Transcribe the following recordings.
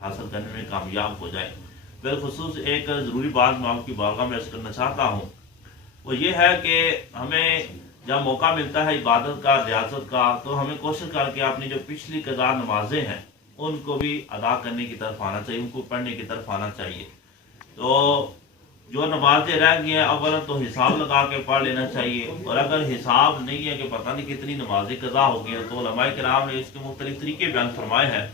हासिल करने में कामयाब हो जाए। बिलखुसूस एक ज़रूरी बात मैं आपकी बारगाह में अर्ज़ करना चाहता हूँ, वो ये है कि हमें जब मौका मिलता है इबादत का, रियाजत का, तो हमें कोशिश करके अपनी जो पिछली कज़ा नमाजें हैं उनको भी अदा करने की तरफ आना चाहिए, उनको पढ़ने की तरफ आना चाहिए। तो जो नमाजें रह गई हैं अव्वल तो हिसाब लगा के पढ़ लेना चाहिए, और अगर हिसाब नहीं है कि पता नहीं कितनी नमाजें कज़ा हो गई हैं, तो उलमाए किराम ने इसके मुख्तलिफ तरीके बयान फरमाए हैं।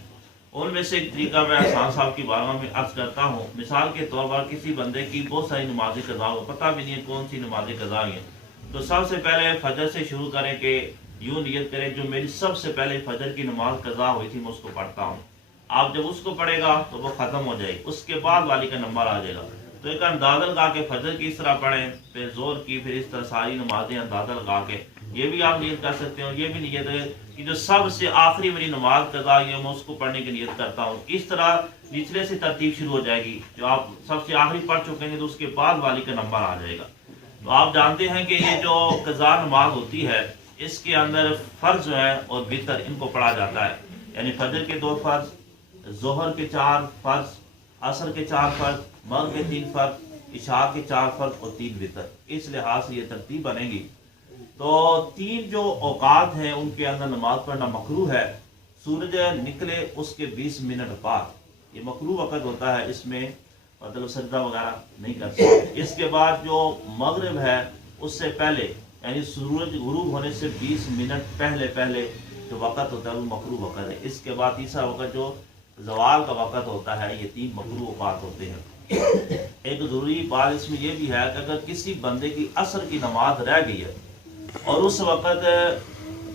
उनमें से एक तरीका मैं आसान साहब की बारगाह में अर्ज करता हूँ। मिसाल के तौर पर किसी बंदे की बहुत सारी नमाजें कज़ा हो, पता भी नहीं है कौन सी नमाजें कज़ा हुई हैं, तो सबसे पहले फजर से शुरू करें कि यूं नियत करें जो मेरी सबसे पहले फजर की नमाज कज़ा हुई थी मैं उसको पढ़ता हूँ। आप जब उसको पढ़ेगा तो वो ख़त्म हो जाएगी, उसके बाद वाली का नंबर आ जाएगा। तो एक अंदाज़ा लगा के फजर की इस तरह पढ़ें, फिर जोर की, फिर इस तरह सारी नमाजें अंदाज़ा लगा के ये भी आप नियत कर सकते हो। ये भी नियत है कि जो सबसे आखिरी मेरी नमाज कज़ा है मैं उसको पढ़ने की नियत करता हूँ। इस तरह निचले से तरतीब शुरू हो जाएगी, जो आप सबसे आखिरी पढ़ चुके हैं तो उसके बाद वाली का नंबर आ जाएगा। तो आप जानते हैं कि ये जो कज़ा नमाज होती है इसके अंदर फ़र्ज जो है और वितर इनको पढ़ा जाता है, यानी फजर के 2 फ़र्ज, जोहर के 4 फ़र्ज, असर के 4 फ़र्ज, मग़रिब के 3 फ़र्ज, इशा के 4 फ़र्ज और 3 वितर। इस लिहाज से ये तरतीब बनेगी। तो 3 जो औकात हैं उनके अंदर नमाज पढ़ना मकरूह है। सूरज निकले उसके 20 मिनट बाद ये मकरूह वक़्त होता है, इसमें मतलब सजदा वगैरह नहीं कर सकते। इसके बाद जो मगरिब है उससे पहले यानी सूरज गुरूब होने से 20 मिनट पहले पहले जो वक़्त होता है वो मकरूह वक़्त है। इसके बाद तीसरा वक़्त जो ज़वाल का वक़्त होता है, ये 3 मकरूह औकात होते हैं। एक ज़रूरी बात इसमें यह भी है कि अगर किसी बंदे की असर की नमाज रह गई है और उस वक़्त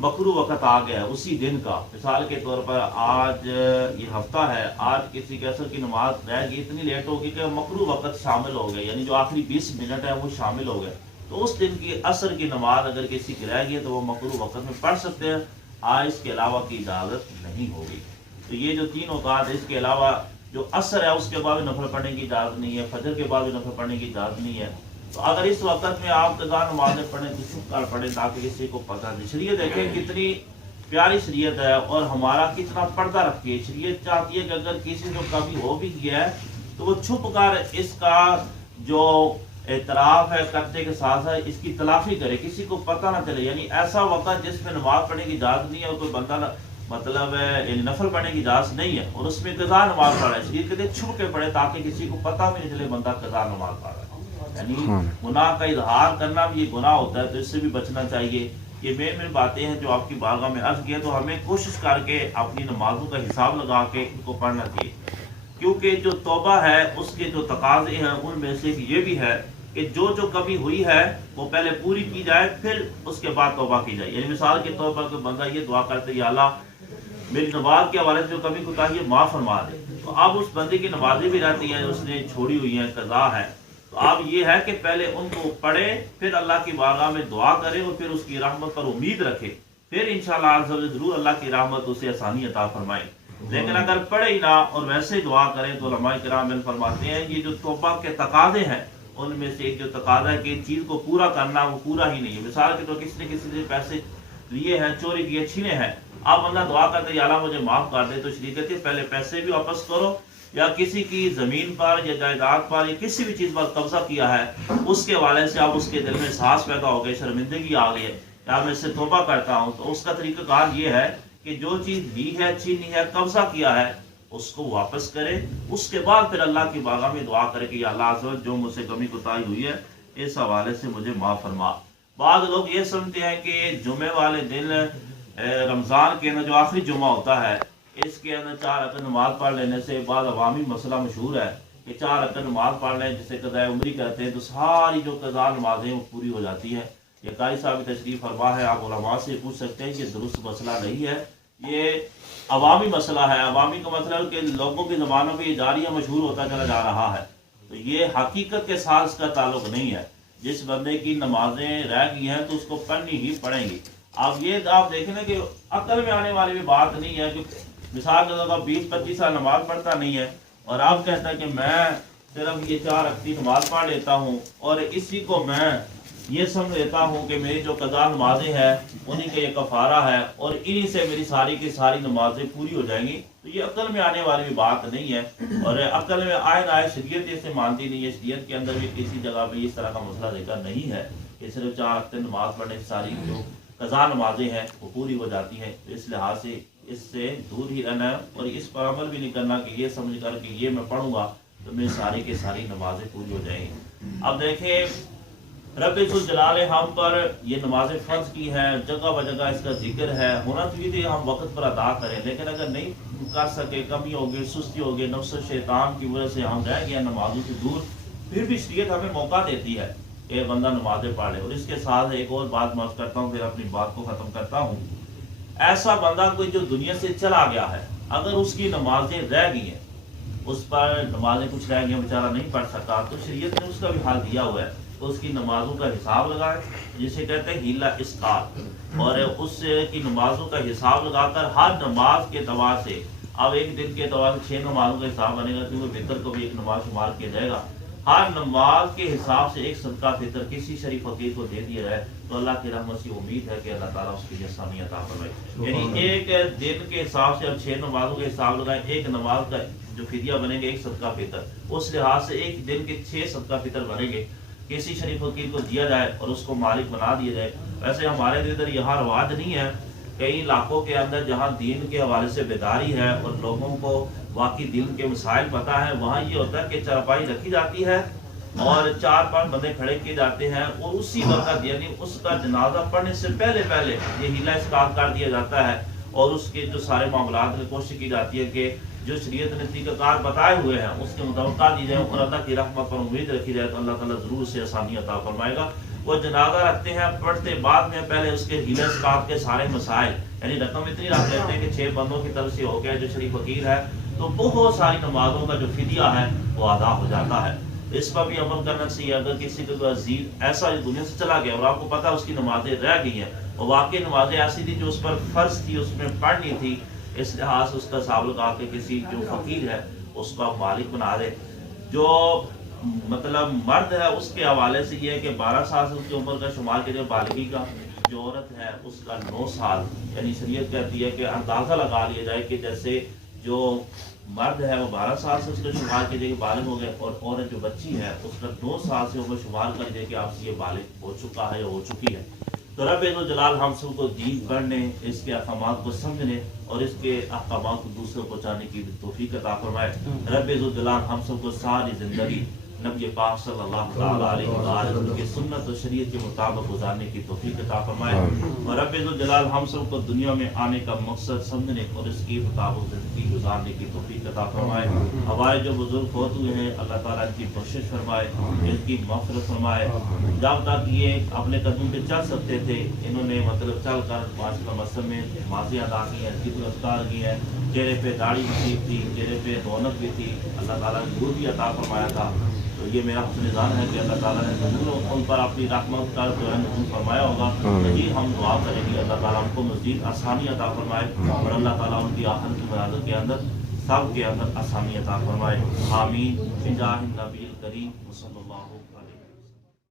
मकरूह वक़्त आ गया है उसी दिन का, मिसाल के तौर पर आज ये हफ्ता है, आज किसी के असर की नमाज रह गई, इतनी लेट होगी कि मकरूह वक़्त शामिल हो गए, यानी जो आखिरी 20 मिनट है वो शामिल हो गए, तो उस दिन की असर की नमाज अगर किसी की रह गई है तो वो मकरूह वक़्त में पढ़ सकते हैं। आज इसके अलावा की इजाज़त नहीं होगी। तो ये जो 3 औकात है, इसके अलावा जो असर है उसके बाद भी नफल पढ़ने की इजाज़त नहीं है, फजर के बाद भी नफल पढ़ने की इजाज़त नहीं है। तो अगर इस वक्त में आप कज़ा नमाज़ें पढ़ें तो छुप कर पढ़ें ताकि किसी को पता नहीं। शरीयत देखें कितनी प्यारी शरीयत है और हमारा कितना पर्दा रखती है। शरीयत चाहती है कि अगर किसी को कभी हो भी गया है तो वो छुप कर इसका जो एतराफ़ है करते के साथ साथ इसकी तलाफ़ी करे, किसी को पता ना चले। यानी ऐसा वक़्त जिसमें नमाज पढ़ने की इजाज़त नहीं है और कोई बंदा मतलब नफल पढ़ने की इजाज़त नहीं है और उसमें कज़ा नमाज पढ़ा है, शरीयत कहते छुप के पढ़े ताकि किसी को पता भी नहीं चले बंदा कज़ा नमाज पढ़ रहा है। यानी गुनाह का इजहार करना भी ये गुनाह होता है, तो इससे भी बचना चाहिए। ये मेन बातें हैं जो आपकी बारगाह में अर्ज किया। तो हमें कोशिश करके अपनी नमाजों का हिसाब लगा के इनको पढ़ना चाहिए, क्योंकि जो तौबा है उसके जो तकाज़े हैं उनमें से ये भी है कि जो कमी हुई है वो पहले पूरी की जाए, फिर उसके बाद तौबा की जाए। यानी मिसाल के तौर पर बंदा ये दुआ करते या अल्लाह मेरी नमाज के हवाले से जो कमी कोताही है माफ़ फरमा दे, तो अब उस बंदे की नमाजें भी रहती हैं उसने छोड़ी हुई हैं, कज़ा है, तो अब ये है कि पहले उनको पढ़े, फिर अल्लाह की बारगाह में दुआ करे और फिर उसकी रहमत पर उम्मीद रखे, फिर इंशाअल्लाह ज़रूर अल्लाह की रहमत उसे आसानी अता फरमाए। लेकिन अगर पढ़े ही ना और वैसे ही दुआ करें तो उलमाए किराम फरमाते हैं ये जो तौबा के तकाज़े हैं उनमें से एक जो तकाज़ा है कि चीज़ को पूरा करना वो पूरा ही नहीं है। मिसाल के तो किसी ने किसी से पैसे लिए हैं, चोरी किए, छीने हैं, आप बंदा दुआ करते या अल्लाह मुझे माफ़ कर दे, तो शरीयत पहले पैसे भी वापस करो या किसी की ज़मीन पर या जायदाद पर या किसी भी चीज़ पर कब्जा किया है उसके हवाले से आप उसके दिल में एहसास पैदा हो गए, शर्मिंदगी आ गई है या मैं इससे तौबा करता हूँ, तो उसका तरीक़ाकार ये है कि जो चीज़ ली है, छीनी है, कब्जा किया है उसको वापस करे, उसके बाद फिर अल्लाह की बारगाह में दुआ करे कि या अल्लाह जो मुझसे कमी कोताही हुई है इस हवाले से मुझे माफ़ फरमा। बाद लोग ये समझते हैं कि जुमे वाले दिन रमज़ान के अंदर जो आखिरी जुमा होता है इसके अंदर 4 रकात नमाज पढ़ लेने से बाद अवामी मसला मशहूर है कि 4 रकात नमाज पढ़ लें जिसे कज़ाए उम्री कहते हैं, तो सारी जो कज़ा नमाजें वो पूरी हो जाती है। ये कारी साहब तशरीफ़ फरमा है, आप उलमा से पूछ सकते हैं कि दुरुस्त मसला नहीं है, ये अवामी मसला है। अवामी का मतलब कि लोगों की ज़बानों पर ये जारिया मशहूर होता चला जा रहा है, तो ये हकीकत के साथ इसका ताल्लुक नहीं है। जिस बंदे की नमाजें रह गई हैं तो उसको पढ़नी ही पड़ेंगी। अब ये आप देखें ना कि अकल में आने वाली भी बात नहीं है कि मिसाल के तौर पर 20-25 साल नमाज पढ़ता नहीं है और आप कहता है कि मैं सिर्फ ये 4 रकात नमाज पढ़ लेता हूँ और इसी को मैं یہ سمجھ لیتا ہوں کہ میری جو قضا نمازیں ہیں انہیں کا یہ کفارہ ہے اور انہی سے میری ساری کی ساری نمازیں پوری ہو جائیں گی، تو یہ عقل میں آنے والی بھی بات نہیں ہے، اور عقل میں آئے نہ آئے شریعت اسے مانتی نہیں ہے۔ شریعت کے اندر بھی کسی جگہ پہ اس طرح کا مسئلہ ذکر نہیں ہے کہ صرف 4 وقت نماز پڑھنے سے ساری جو قضا نمازیں ہیں وہ پوری ہو جاتی ہیں۔ اس لحاظ سے اس سے دور ہی رہنا ہے اور اس پر عمل بھی نہیں کرنا کہ یہ سمجھ کر کہ یہ میں پڑھوں گا تو میری ساری کی ساری نمازیں پوری ہو جائیں گی۔ اب دیکھیں رب ذوالجلال ہم پر یہ نماز فرض کی ہے، جگہ بجگہ اس کا ذکر ہے، ہونا چاہیے تھے ہم وقت پر ادا کریں، لیکن اگر نہیں کر سکے، کمی ہوگی، سستی ہوگی، نفس شیطان کی وجہ سے ہم رہ گئے نمازوں سے دور، پھر بھی شریعت ہمیں موقع دیتی ہے کہ بندہ نمازیں پڑھ لے۔ اور اس کے ساتھ ایک اور بات مرض کرتا ہوں، پھر اپنی بات کو ختم کرتا ہوں۔ ایسا بندہ کوئی جو دنیا سے چلا گیا ہے، اگر اس کی نمازیں رہ گئی ہیں، اس پر نمازیں کچھ رہ گئی ہیں، بیچارہ نہیں پڑھ سکا، تو شریعت نے اس کا بھی حال دیا ہوا ہے، اس کی نمازوں کا حساب لگائے، جسے کہتے ہیں ہیلا اسقاط، اور اس کی نمازوں کا حساب لگا کر ہر نماز کے اعتبار سے، اب ایک دن کے اعتبار سے 6 نمازوں کا حساب بنے گا، کیونکہ فطر کو بھی ایک نماز شمار کیا جائے گا، ہر نماز کے حساب سے ایک صدقہ فطر کسی شریف فقیر کو دے دیا جائے تو اللہ کی رحمت سے امید ہے کہ اللہ تعالیٰ اس کے لیے آسانی عطا فرمائے۔ یعنی ایک دن کے حساب سے اب 6 نمازوں کے حساب لگائیں، ایک نماز کا جو فدیہ بنے گا ایک صدقہ فطر، اس لحاظ سے ایک دن کے 6 صدقہ فطر بنے گے، کسی شریف فقیر کو دیا جائے اور اس کو مالک بنا دیا جائے۔ ویسے ہمارے ادھر یہاں رواج نہیں ہے، کئی علاقوں کے اندر جہاں دین کے حوالے سے بیداری ہے اور لوگوں کو واقعی دین کے مسائل پتہ ہے، وہاں یہ ہوتا ہے کہ چارپائی رکھی جاتی ہے اور 4-5 بندے کھڑے کیے جاتے ہیں اور اسی وقت یعنی اس کا جنازہ پڑھنے سے پہلے یہ ہیلا اسقاط کر دیا جاتا ہے اور اس کے جو سارے معاملات کی کوشش کی جاتی ہے کہ جو شریعت نے طریقہ کار بتائے ہوئے ہیں اس کے مطابق دی جائے اور اللہ کی رحمت پر امید رکھی جائے تو اللہ تعالیٰ ضرور سے آسانی عطا فرمائے گا۔ وہ جنازہ رکھتے ہیں، پڑھتے بعد میں پہلے اس کے ہیلا اسقاط کے سارے مسائل، یعنی رقم اتنی رکھ لیتے ہیں کہ 6 بندوں کی طرف سے ہو گیا جو شریف فقیر ہے تو بہت ساری نمازوں کا جو فدیہ ہے وہ ادا ہو جاتا ہے۔ اس پر بھی عمل کرنا چاہیے۔ اگر کسی کو عزیز ایسا دنیا سے چلا گیا اور آپ کو پتا اس کی نمازیں رہ گئی ہیں اور واقعی نمازیں ایسی تھی جو اس پر فرض تھی، اس میں پڑھنی تھی، اس لحاظ اس کا حساب لگا کے کسی جو فقیر ہے اس کو مالک بنا دے۔ جو مطلب مرد ہے اس کے حوالے سے یہ ہے کہ 12 سال سے اس کی عمر کا شمار کیا جائے، بالغی کا جو عورت ہے اس کا 9 سال، یعنی شریعت کہتی ہے کہ اندازہ لگا لیا جائے کہ جیسے جو مرد ہے وہ 12 سال سے اس کا شمار کیجئے کہ بالغ ہو گئے، اور عورت جو بچی ہے اس کا 9 سال سے عمر شمار کر دے کہ آپ سے یہ بالغ ہو چکا ہے یا ہو چکی ہے۔ تو رب ذوالجلال ہم سب کو دین پڑھنے، اس کے احکامات کو سمجھنے اور اس کے احکامات کو دوسروں کو پہنچانے کی توفیق عطا فرمائے۔ رب ذوالجلال ہم سب کو ساری زندگی نبی پاک صلی اللہ علیہ وسلم کی سنت و شریعت کے مطابق گزارنے کی توفیق عطا فرمائے، اور رب ذوالجلال ہم سب کو دنیا میں آنے کا مقصد سمجھنے اور اس کے مطابق زندگی گزارنے کی توفیق عطا فرمائے۔ ہمارے جو بزرگ فوت ہوئے ہیں اللہ تعالیٰ ان کی بخشش فرمائے، ان کی مغفرت فرمائے۔ جب تک یہ اپنے قدم پہ چل سکتے تھے انہوں نے مطلب چل کر مسجد میں نمازیں ادا کی ہیں، ذکر اذکار کی ہیں، چہرے پہ داڑھی بھی تھی، چہرے پہ رونق بھی تھی، اللہ تعالیٰ نے نور بھی عطا فرمایا تھا۔ تو یہ میرا حسن ظن ہے کہ اللہ تعالیٰ نے ضرور ان پر اپنی رحمت کا جو ہے نزول فرمایا ہوگا۔ مزید ہم دعا کریں گے اللہ تعالیٰ ہم کو مزید آسانی عطا فرمائے اور اللہ تعالیٰ ان کی آخر کی منازل کے اندر سب کے اندر آسانی عطا فرمائے۔ آمین بجاہ النبی الکریم صلی اللہ